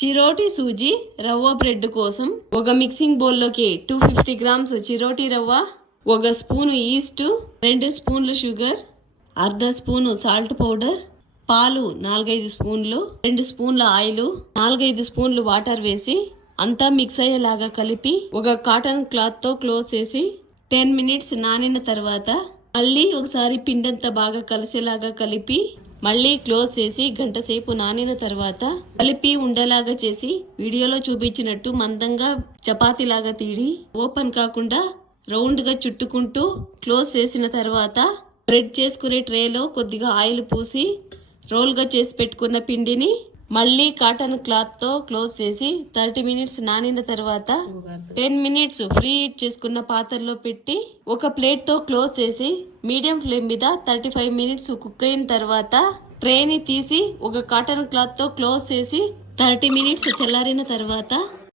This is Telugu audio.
చిరోటి సూజీ రవ్వ బ్రెడ్ కోసం ఒక మిక్సింగ్ బౌల్లోకి 250 గ్రామ్స్ చిరోటి రవ్వ, ఒక స్పూను ఈస్ట్, 2 స్పూన్లు షుగర్, అర్ధ స్పూను సాల్ట్ పౌడర్, పాలు 4-5 స్పూన్లు, 2 స్పూన్ల ఆయిల్, 4-5 స్పూన్లు వాటర్ వేసి అంతా మిక్స్ అయ్యేలాగా కలిపి ఒక కాటన్ క్లాత్తో క్లోజ్ చేసి 10 మినిట్స్ నానిన తర్వాత మళ్ళీ ఒకసారి పిండంతా బాగా కలిసేలాగా కలిపి మళ్ళీ క్లోజ్ చేసి గంట సేపు నానిన తర్వాత కలిపి ఉండలాగా చేసి వీడియోలో చూపించినట్టు మందంగా చపాతీలాగా తీడి ఓపెన్ కాకుండా రౌండ్గా చుట్టుకుంటూ క్లోజ్ చేసిన తర్వాత బ్రెడ్ చేసుకునే ట్రేలో కొద్దిగా ఆయిల్ పూసి రోల్గా చేసి పెట్టుకున్న పిండిని మళ్ళీ కాటన్ క్లాత్తో క్లోజ్ చేసి 30 మినిట్స్ నానిన తర్వాత 10 మినిట్స్ ఫ్రీ హీట్ చేసుకున్న పాత్రలో పెట్టి ఒక ప్లేట్తో క్లోజ్ చేసి మీడియం ఫ్లేమ్ మీద 35 మినిట్స్ కుక్ అయిన తర్వాత ట్రేని తీసి ఒక కాటన్ క్లాత్తో క్లోజ్ చేసి 30 మినిట్స్ చల్లారిన తర్వాత